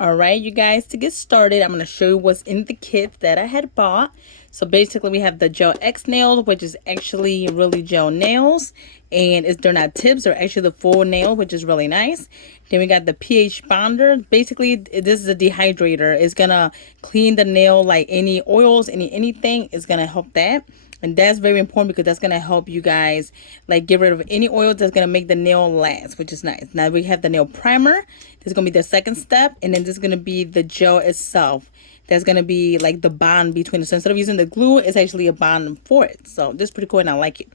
All right, you guys, to get started, I'm going to show you what's in the kit that I had bought. So basically we have the gelXnails, which is actually really gel nails, and they're not tips, they're actually the full nail, which is really nice. Then we got the pH bonder. Basically this is a dehydrator. It's gonna clean the nail, like any oils, anything is gonna help that. And that's very important because that's going to help you guys like get rid of any oil that's going to make the nail last, which is nice. Now we have the nail primer. This is going to be the second step. And then this is going to be the gel itself. That's going to be like the bond between the, so instead of using the glue, it's actually a bond for it. So this is pretty cool and I like it.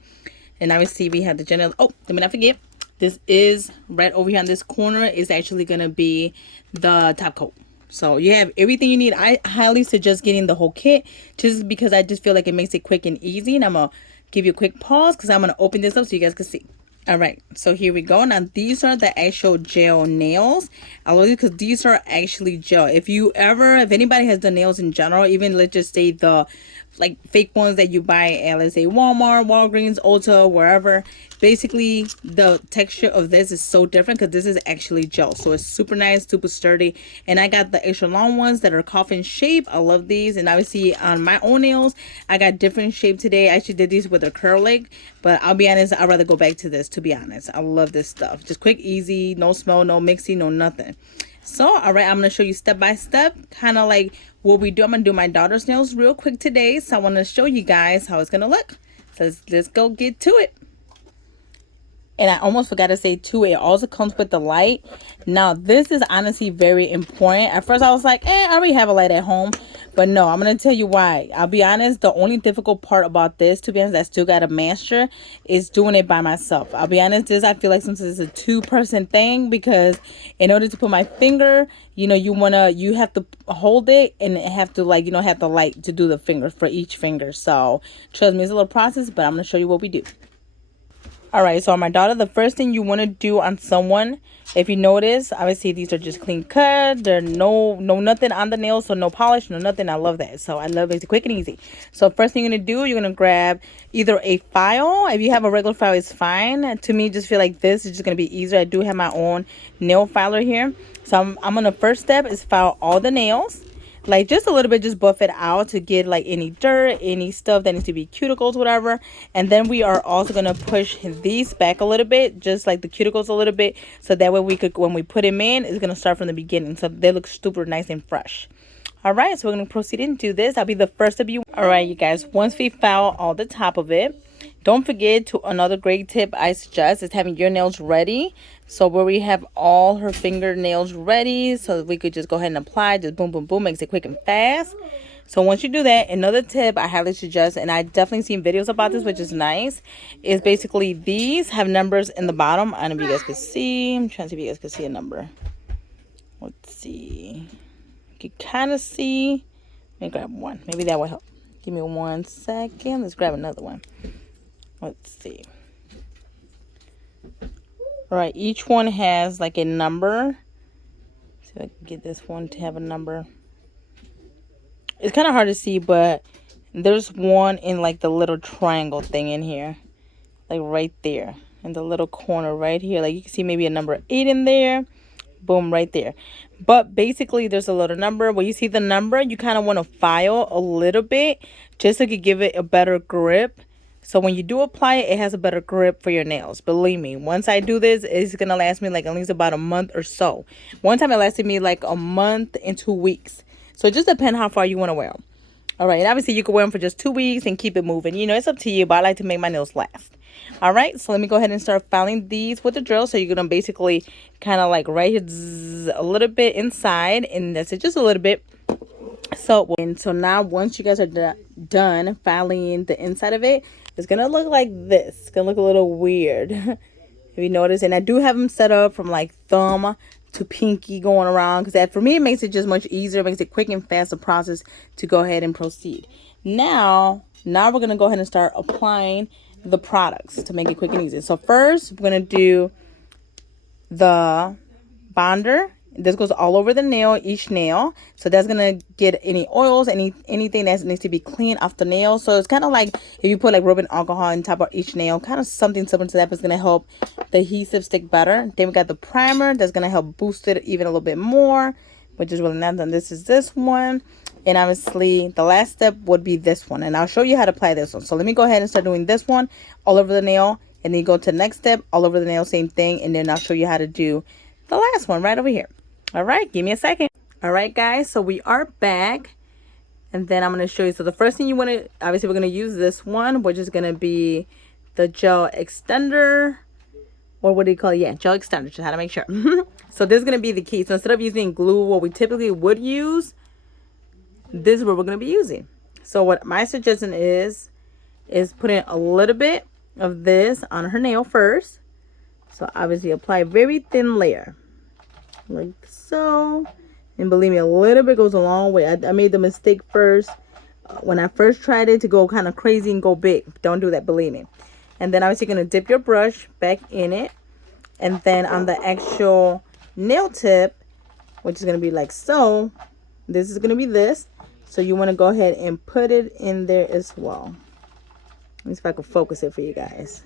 And obviously we have the gel. Oh, let me not forget. This is right over here on this corner is actually going to be the top coat. So you have everything you need. I highly suggest getting the whole kit just because I just feel like it makes it quick and easy. And I'm going to give you a quick pause because I'm going to open this up so you guys can see. All right, so here we go. Now these are the actual gel nails. I love it because these are actually gel. If anybody has done nails in general, even let's just say the like fake ones that you buy at, let's say Walmart, Walgreens, Ulta, wherever, basically the texture of this is so different because this is actually gel. So it's super nice, super sturdy. And I got the extra long ones that are coffin shape. I love these. And obviously on my own nails, I got different shape today. I actually did these with acrylic, but I'll be honest, I'd rather go back to this, to be honest. I love this stuff. Just quick, easy, no smell, no mixing, no nothing. So, all right, I'm going to show you step by step, kind of like what we do. I'm going to do my daughter's nails real quick today. So I want to show you guys how it's going to look. So let's go get to it. And I almost forgot to say too, it also comes with the light. Now, this is honestly very important. At first, I was like, I already have a light at home. But no, I'm going to tell you why. I'll be honest, the only difficult part about this, to be honest, I still got a master, is doing it by myself. I'll be honest, I feel like sometimes it's a two-person thing because in order to put my finger, you have to hold it and have to have the light to do the fingers for each finger. So trust me, it's a little process, but I'm going to show you what we do. All right, so on my daughter, the first thing you want to do on someone, if you notice, obviously these are just clean cut. There's no nothing on the nails, so no polish, no nothing. I love that. So I love it. It's quick and easy. So first thing you're going to do, you're going to grab either a file. If you have a regular file, it's fine. To me, just feel like this is just going to be easier. I do have my own nail filer here. So I'm going to first step is file all the nails. Like just a little bit, just buff it out to get like any dirt, any stuff that needs to be cuticles, whatever. And then we are also going to push these back a little bit, just like the cuticles a little bit. So that way when we put them in, it's going to start from the beginning. So they look super nice and fresh. All right, so we're going to proceed and do this. I'll be the first of you. All right, you guys, once we file all the top of it, don't forget to another great tip I suggest is having your nails ready. So where we have all her fingernails ready, so we could just go ahead and apply, just boom, boom, boom, makes it quick and fast. So once you do that, another tip I highly suggest, and I definitely seen videos about this, which is nice, is basically these have numbers in the bottom. I don't know if you guys can see. I'm trying to see if you guys can see a number. Let's see. You can kind of see. Let me grab one. Maybe that will help. Give me 1 second. Let's grab another one. Let's see. All right, each one has like a number. See if I can get this one to have a number. It's kind of hard to see, but there's one in like the little triangle thing in here. Like right there. In the little corner right here. Like you can see maybe a number 8 in there. Boom, right there. But basically there's a little number. When you see the number, you kind of want to file a little bit just so you can give it a better grip. So when you do apply it, it has a better grip for your nails. Believe me, once I do this, it's going to last me like at least about a month or so. One time it lasted me like a month and 2 weeks. So it just depends how far you want to wear them. All right, and obviously you can wear them for just 2 weeks and keep it moving. You know, it's up to you, but I like to make my nails last. All right, so let me go ahead and start filing these with the drill. So you're going to basically kind of like right here, zzz, a little bit inside, and that's it, just a little bit. So now once you guys are done filing the inside of it, it's going to look like this. It's going to look a little weird, if you notice. And I do have them set up from like thumb to pinky going around, because that for me, it makes it just much easier. It makes it quick and fast the process to go ahead and proceed. Now we're going to go ahead and start applying the products to make it quick and easy. So first, we're going to do the bonder. This goes all over the nail, each nail. So that's going to get any oils, anything that needs to be clean off the nail. So it's kind of like if you put like rubbing alcohol on top of each nail, kind of something similar to that, but it's going to help the adhesive stick better. Then we got the primer that's going to help boost it even a little bit more. which is really nice. And this is this one. And obviously the last step would be this one, and I'll show you how to apply this one. So let me go ahead and start doing this one all over the nail, and then you go to the next step, all over the nail, same thing, and then I'll show you how to do the last one right over here. All right, give me a second. All right, guys, so we are back, and then I'm going to show you. So the first thing you want to, obviously we're going to use this one, which is going to be the gel extender, or what do you call it? Yeah, gel extender, just how to make sure. So this is going to be the key. So instead of using glue, what we typically would use, this is what we're going to be using. So what my suggestion is putting a little bit of this on her nail first. So obviously apply a very thin layer like so, and believe me, a little bit goes a long way. I made the mistake first when I first tried it to go kind of crazy and go big. Don't do that, believe me. And then obviously you're going to dip your brush back in it, and then on the actual nail tip, which is going to be like so, this is going to be this. So you want to go ahead and put it in there as well. Let me see if I can focus it for you guys.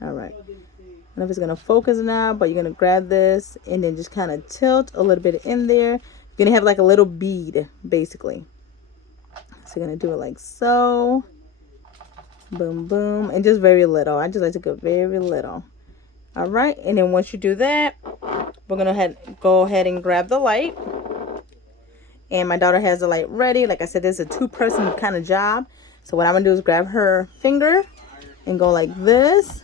All right. I don't know if it's going to focus now, but you're going to grab this and then just kind of tilt a little bit in there. You're going to have like a little bead, basically. So you're going to do it like so. Boom, boom. And just very little. I just like to go very little. All right. And then once you do that, we're going to go ahead and grab the light. And my daughter has the light ready. Like I said, this is a two-person kind of job. So what I'm going to do is grab her finger and go like this.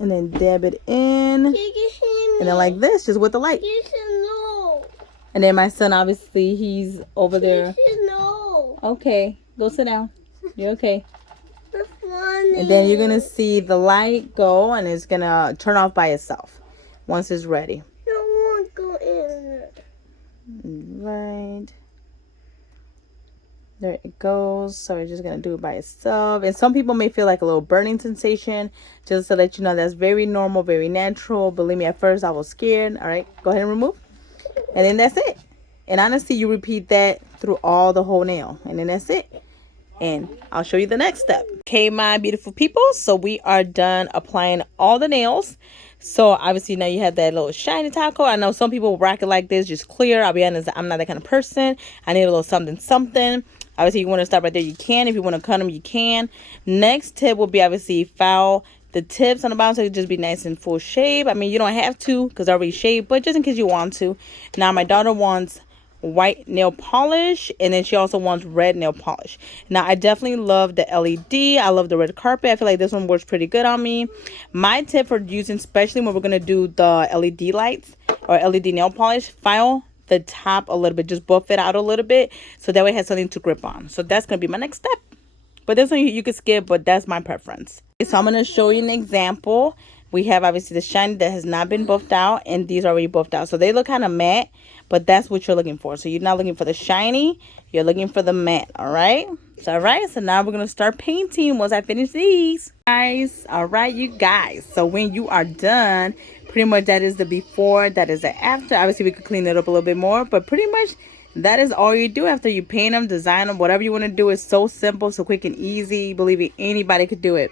And then dab it in. And then like this, just with the light. And then my son, obviously, he's over there. Okay, go sit down. You're okay. And then you're going to see the light go, and it's going to turn off by itself once it's ready. I won't go in. Right there it goes. So we're just gonna do it by itself, and some people may feel like a little burning sensation. Just to let you know, that's very normal, very natural. Believe me, at first I was scared. All right, go ahead and remove, and then that's it. And honestly, you repeat that through all the whole nail, and then that's it. And I'll show you the next step. Okay, my beautiful people, so we are done applying all the nails. So obviously now you have that little shiny top coat. I know some people rock it like this, just clear. I'll be honest, I'm not that kind of person. I need a little something something. Obviously you want to stop right there, you can. If you want to cut them, you can. Next tip will be obviously file the tips on the bottom so it just be nice and full shape. I mean, you don't have to because I already shaved, but just in case you want to. Now my daughter wants white nail polish, and then she also wants red nail polish. Now I definitely love the LED. I love the red carpet. I feel like this one works pretty good on me. My tip for using, especially when we're going to do the LED lights or LED nail polish, file the top a little bit, just buff it out a little bit so that way it has something to grip on. So that's going to be my next step, but this one you can skip, but that's my preference. So I'm going to show you an example. We have obviously the shiny that has not been buffed out, and these are already buffed out. So they look kind of matte, but that's what you're looking for. So you're not looking for the shiny, you're looking for the matte, all right? So, all right, so now we're going to start painting once I finish these. Guys, all right, you guys. So when you are done, pretty much that is the before, that is the after. Obviously, we could clean it up a little bit more, but pretty much that is all you do after you paint them, design them, whatever you want to do. Is so simple, so quick and easy. Believe me, anybody could do it.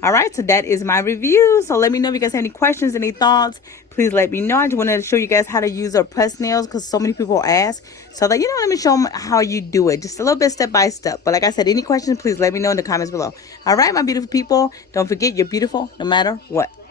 All right, so that is my review. So let me know if you guys have any questions, any thoughts. Please let me know. I just wanted to show you guys how to use our press nails because so many people ask. So like, let me show them how you do it. Just a little bit step by step. But like I said, any questions, please let me know in the comments below. All right, my beautiful people. Don't forget, you're beautiful no matter what.